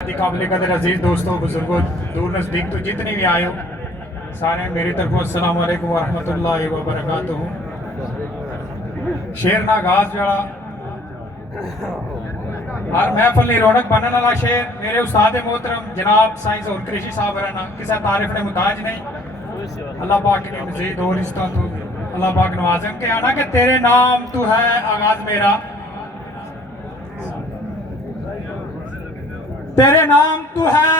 काबिल कदर अजीज़ दोस्तों बुजुर्गों दूर नज़दीक तो जितने भी आए हो सारे मेरी तरफ अस्सलाम वालेकुम वरहमतुल्लाहि वबरकातुहू। शेर ना गाज जड़ा हर महफल की रौनक बनने वाला शेर मेरे उस्ताद मोहतरम जनाब साइंस और कृषि साहब रहना किसी तारीफ ने मुताज नहीं। अल्लाह पाक ने मजीद और रिश्ता तो अल्लाह पाक नवाजम के आना कि तेरे नाम तू है आगाज मेरा, तेरे नाम तू है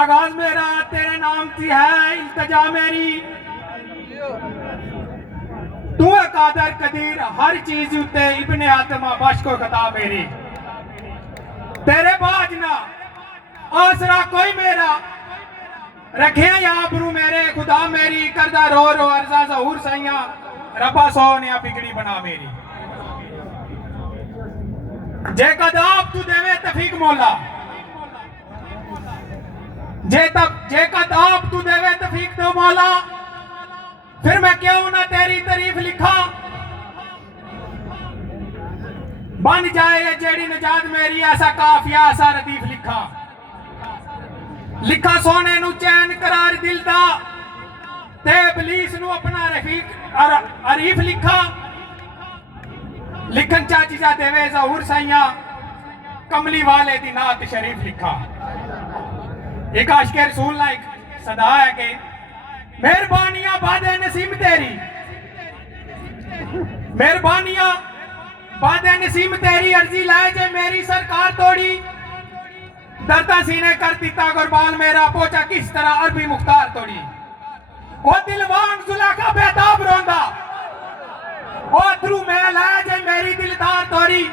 आगाज मेरा, तेरे नाम की है इल्तजा मेरी। तू है कादर कदीर हर चीज उत्ते इब्ने आदमा बश को खता मेरी। तेरे बाजना आसरा कोई मेरा रखे याबरू मेरे खुदा मेरी करदा रो रो अर्जा जहूर सैया रबा सोनिया बिगड़ी बना मेरी। जे कदाब तू देवे तफीक मौला, जे कदाब तू देवे तफीक दो मौला, फिर मैं क्यों ना तेरी तारीफ लिखा। बन जाए जेड़ी नजात मेरी ऐसा काफिया ऐसा रदीफ लिखा। लिखा सोने नु चैन करार दिल दा ते इबलीस नु अपना रफीक अरीफ लिखा। लिखन चाची जा देवे जहूर साइया कमली वाले दी नात शरीफ लिखा। एक आशिक रसूल ना एक सदा है कि मेहरबानियां बादे नसीम तेरी, मेहरबानियां बादे नसीम तेरी अर्जी लाए जे मेरी सरकार तोड़ी। दर्दा सीने कर दिता गुरबान मेरा पोचा किस तरह अरबी मुख्तार तोड़ी। वो दिलवान जुलाखा बेताब रोंदा ओ थरू मैं लाया जे मेरी दिलदार तोड़ी।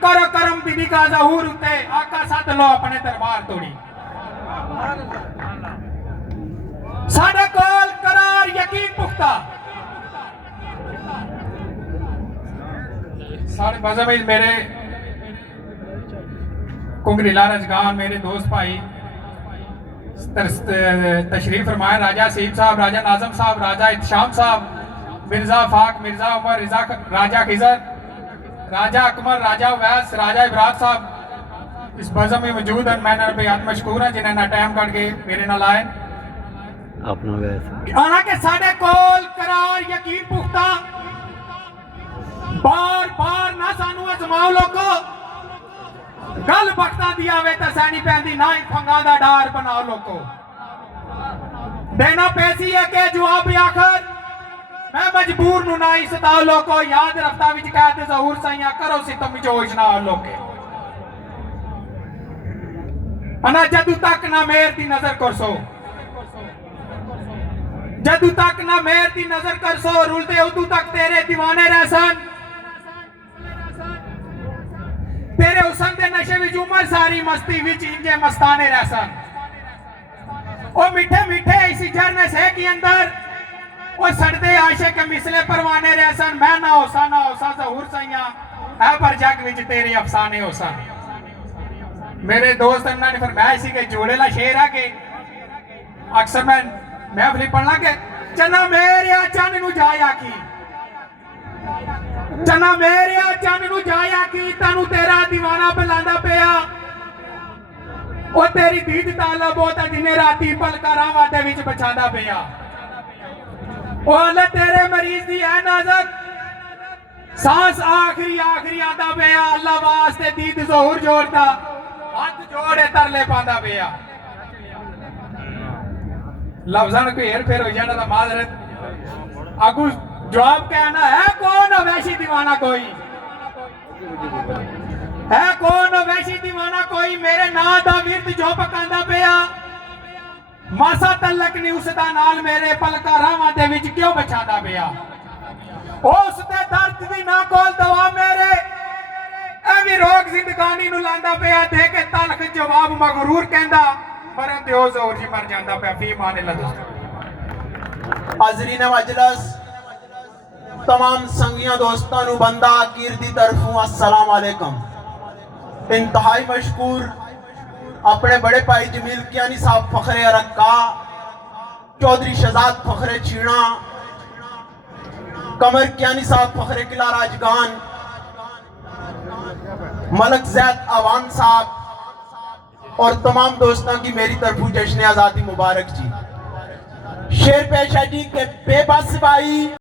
करो करम दीदी का जहूर उते आका साथ लो अपने दरबार तोड़ी। साडे कोल करार यकीन पुख्ता सारे मजहब मेरे कुंगरीला रजगान मेरे दोस्त भाई तशरीफ फरमाए राजा सीब साहब, राजा नाजम साहब, राजा इत्शाम साहब, मिर्जा फाक, मिर्जा उमर, रिजा राजा खिजर, राजा अकमर, राजा वैस, राजा इब्राहिम साहब इस बज़म में मौजूद हैं। मैं बेहद मशकूर हैं जिन्हें ना टाइम कट के मेरे नाल आए अपना वैस आना के साडे कोल करार यकीन पुख्ता बार बार ना सानू अजमाओ लोगो। गल बख्ता दिया वे तो सैनी पैंदी ना ही फंगा दा डार बनाओ लोगो। देना पैसी है के जवाब आखर मैं मजबूर नु ना ही सताओ लोगो। याद रफ्ता विच कहते जहूर साइया करो सितम जोश ना लोगे। अना जदू तक ना मेहर दी नजर करसो, जदू तक ना मेहर दी नजर करसो रुलते उदू तक तेरे दीवाने रहसन। तेरे हुसन दे नशे विच उमर सारी मस्ती विच इंजे मस्ताने रहसन। ओ मीठे मीठे इसी झरने से के अंदर ओ सड़दे आशिक मिसले परवाने रहसन। मैं ना होसा जहूर सैया है पर जग विच तेरे अफसाने होसन। मेरे दोस्त ने फरमाया इसी के जोड़े ला शेर है के अक्सर मैं महफिल पढ़ना के चना मेरे चन नु जाया की, चना मेरे चन नु जाया की तनु तेरा दीवाना बुलांदा पिया। ओ तेरी दीद ताला बहुत दिने राती पलका रावां दे विच बचांदा पिया। ओ अल्लाह तेरे मरीज दी है नाज़क सांस आखिरी आखिरी आंदा पिया। अल्लाह वास्ते दीद ज़हूर जोड़दा हाथ जोड़े तरले पांदा पिया। लफ्ज़ां कोई हेर फेर हो जाना तो माजरत आगू जवाब कहना है कौन वैशी दीवाना कोई है, कौन वैशी दीवाना कोई मेरे ना दा विरद जो पकांदा पिया। मासा तलक नहीं उसदा नाल मेरे पलका रावां दे विच क्यों बचांदा पिया। उस दे दर्द दी ना कोल दवा मेरे एवी रोग जिंदगानी नु लांदा पिया। दे के तलख जवाब मगरूर कहंदा मरन दे ओ ज़हूर जी मर जांदा पिया। फी मान अल्लाह दोस्तों हाज़रीन मजलस तमाम संगिया दोस्तों नु बंदा आकिर दी तरफों अस्सलाम वालेकुम। इंतहाई मशकूर अपने बड़े भाई जमील कियानी साहब फखरे अरक्का, चौधरी शहजाद फखरे छीणा, कमर कियानी साहब फखरे किला राजगान, मलक जैद अवान साहब और तमाम दोस्तों की मेरी तरफों जश्न आज़ादी मुबारक जी। शेर पेश है जी के बेबस भाई